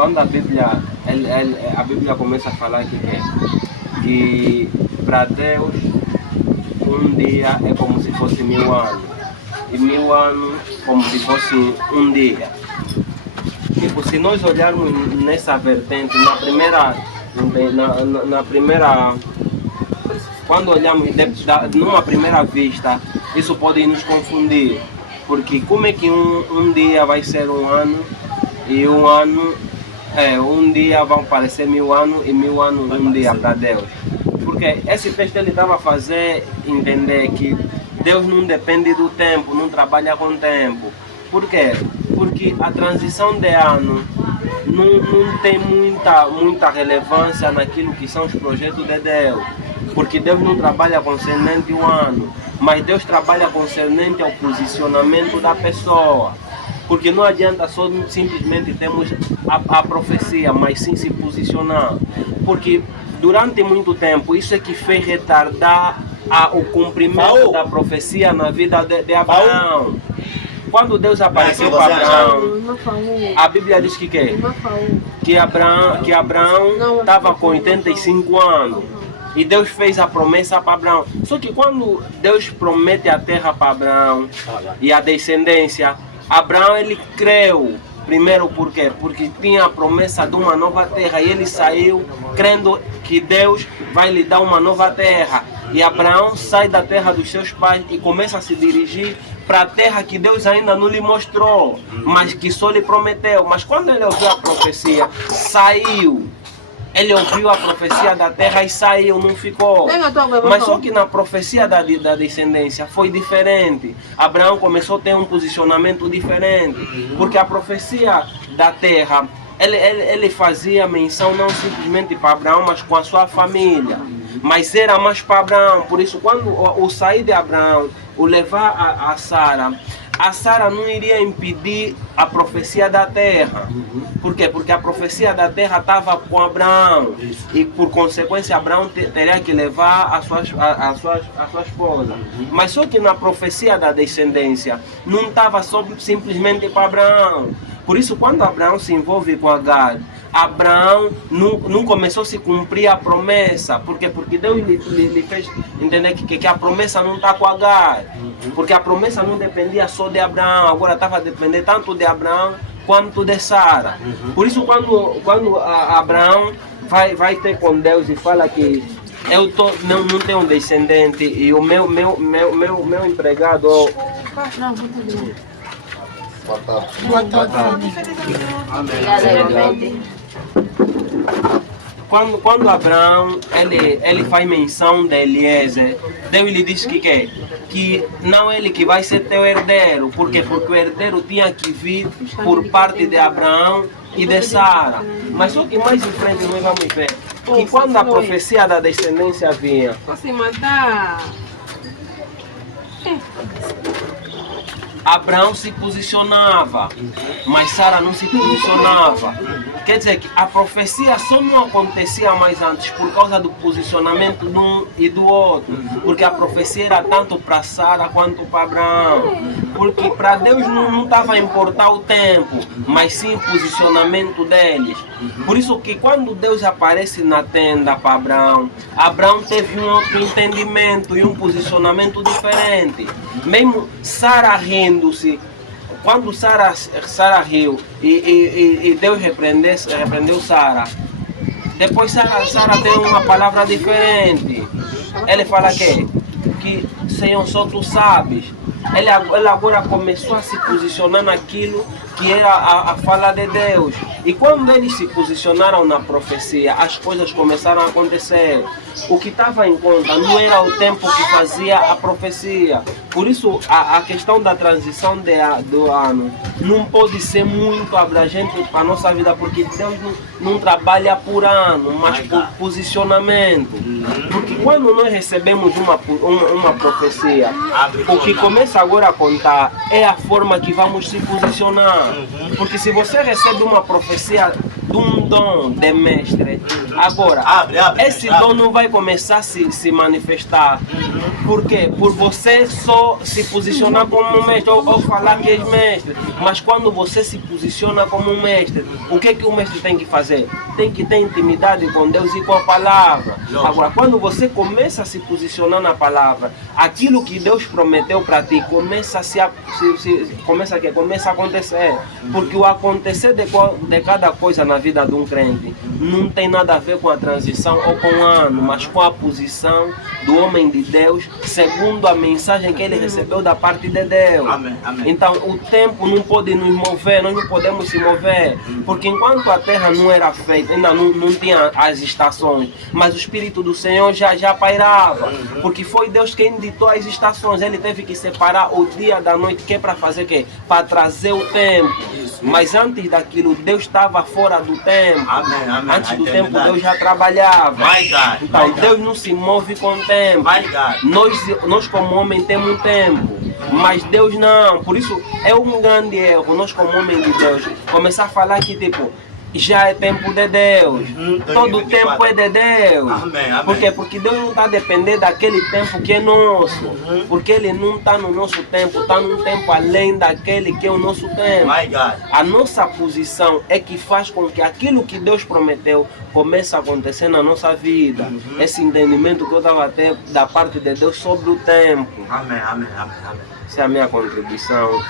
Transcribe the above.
quando a Bíblia, a Bíblia começa a falar que para Deus um dia é como se fosse 1000 anos e 1000 anos como se fosse um dia. Tipo, se nós olharmos nessa vertente, na primeira, quando olhamos numa primeira vista, isso pode nos confundir, porque como é que um dia vai ser um ano e um ano, um dia vão parecer 1000 anos e 1000 anos um dia para Deus? Porque esse texto ele estava a fazer entender que Deus não depende do tempo, não trabalha com o tempo. Por quê? Porque a transição de ano não tem muita relevância naquilo que são os projetos de Deus. Porque Deus não trabalha concernente ao ano, mas Deus trabalha concernente ao posicionamento da pessoa. Porque não adianta só simplesmente termos a profecia, mas sim se posicionar. Porque durante muito tempo isso é que fez retardar o cumprimento da profecia na vida de Abraão. Quando Deus apareceu para Abraão, a Bíblia diz que Abraão estava com 85 anos. E Deus fez a promessa para Abraão. Só que quando Deus promete a terra para Abraão e a descendência, Abraão ele creu. Primeiro por quê? Porque tinha a promessa de uma nova terra e ele saiu crendo que Deus vai lhe dar uma nova terra. E Abraão sai da terra dos seus pais e começa a se dirigir para a terra que Deus ainda não lhe mostrou, mas que só lhe prometeu. Mas quando ele ouviu a profecia, saiu. Ele ouviu a profecia da terra e saiu, não ficou. Mas só que na profecia da descendência foi diferente. Abraão começou a ter um posicionamento diferente. Porque a profecia da terra, ele fazia menção não simplesmente para Abraão, mas com a sua família. Mas era mais para Abraão. Por isso, quando o sair de Abraão, o levar a Sara não iria impedir a profecia da terra. Por quê? Porque a profecia da terra estava com Abraão. E por consequência Abraão teria que levar a sua esposa. Mas só que na profecia da descendência não estava só simplesmente para Abraão. Por isso quando Abraão se envolve com Agar, Abraão não começou a se cumprir a promessa. Por quê? Porque Deus lhe fez entender que a promessa não está com Agar. Porque a promessa não dependia só de Abraão, agora estava a depender tanto de Abraão quanto de Sara. Por isso quando Abraão vai ter com Deus e fala que eu não tenho descendente e o meu empregado... Quando Abraão ele faz menção de Eliezer, Deus lhe diz que não é ele que vai ser teu herdeiro. Por quê? Porque o herdeiro tinha que vir por parte de Abraão e de Sara. Mas só que mais em frente nós vamos ver que quando a profecia da descendência vinha, Abraão se posicionava, mas Sara não se posicionava. Quer dizer que a profecia só não acontecia mais antes por causa do posicionamento de um e do outro. Porque a profecia era tanto para Sara quanto para Abraão. Porque para Deus não estava a importar o tempo, mas sim o posicionamento deles. Por isso que quando Deus aparece na tenda para Abraão, Abraão teve um outro entendimento e um posicionamento diferente. Mesmo Sara rindo-se, quando Sara riu e Deus repreendeu Sara, depois Sara tem uma palavra diferente. Ele fala que Senhor, só tu sabes. Ela agora começou a se posicionar naquilo que era a fala de Deus. E quando eles se posicionaram na profecia, as coisas começaram a acontecer. O que estava em conta não era o tempo que fazia a profecia. Por isso, a questão da transição do ano não pode ser muito abrangente para a nossa vida, porque Deus não trabalha por ano, mas por posicionamento. Porque quando nós recebemos uma profecia, o que começa agora a contar é a forma que vamos se posicionar. Porque se você recebe uma profecia de um dom de mestre. Agora, esse dom não vai começar a se manifestar. Por quê? Por você só se posicionar como um mestre ou falar que és mestre. Mas quando você se posiciona como um mestre, o que o mestre tem que fazer? Tem que ter intimidade com Deus e com a palavra. Agora, quando você começa a se posicionar na palavra, aquilo que Deus prometeu para ti começa a acontecer. Porque o acontecer de cada coisa na vida de um crente não tem nada a ver com a transição ou com o ano, mas com a posição do homem de Deus, segundo a mensagem que ele recebeu da parte de Deus. Amém, amém. Então o tempo não pode nos mover, nós não podemos se mover, porque enquanto a terra não era feita, ainda não tinha as estações, mas o Espírito do Senhor já pairava, porque foi Deus quem ditou as estações. Ele teve que separar o dia da noite, que é para fazer o quê? Para trazer o tempo. Mas antes daquilo, Deus estava fora do tempo. Amém, amém. Antes do tempo, Deus já trabalhava. Então Deus não se move com o tempo. Nós como homem temos um tempo, mas Deus não. Por isso é um grande erro nós como homem de Deus começar a falar que tipo, já é tempo de Deus, todo tempo é de Deus. Amém, amém. Por quê? Porque Deus não está a depender daquele tempo que é nosso, porque Ele não está no nosso tempo, está num tempo além daquele que é o nosso tempo. A nossa posição é que faz com que aquilo que Deus prometeu comece a acontecer na nossa vida. Esse entendimento que eu estava a ter da parte de Deus sobre o tempo. Amém, amém, amém, amém. Essa é a minha contribuição.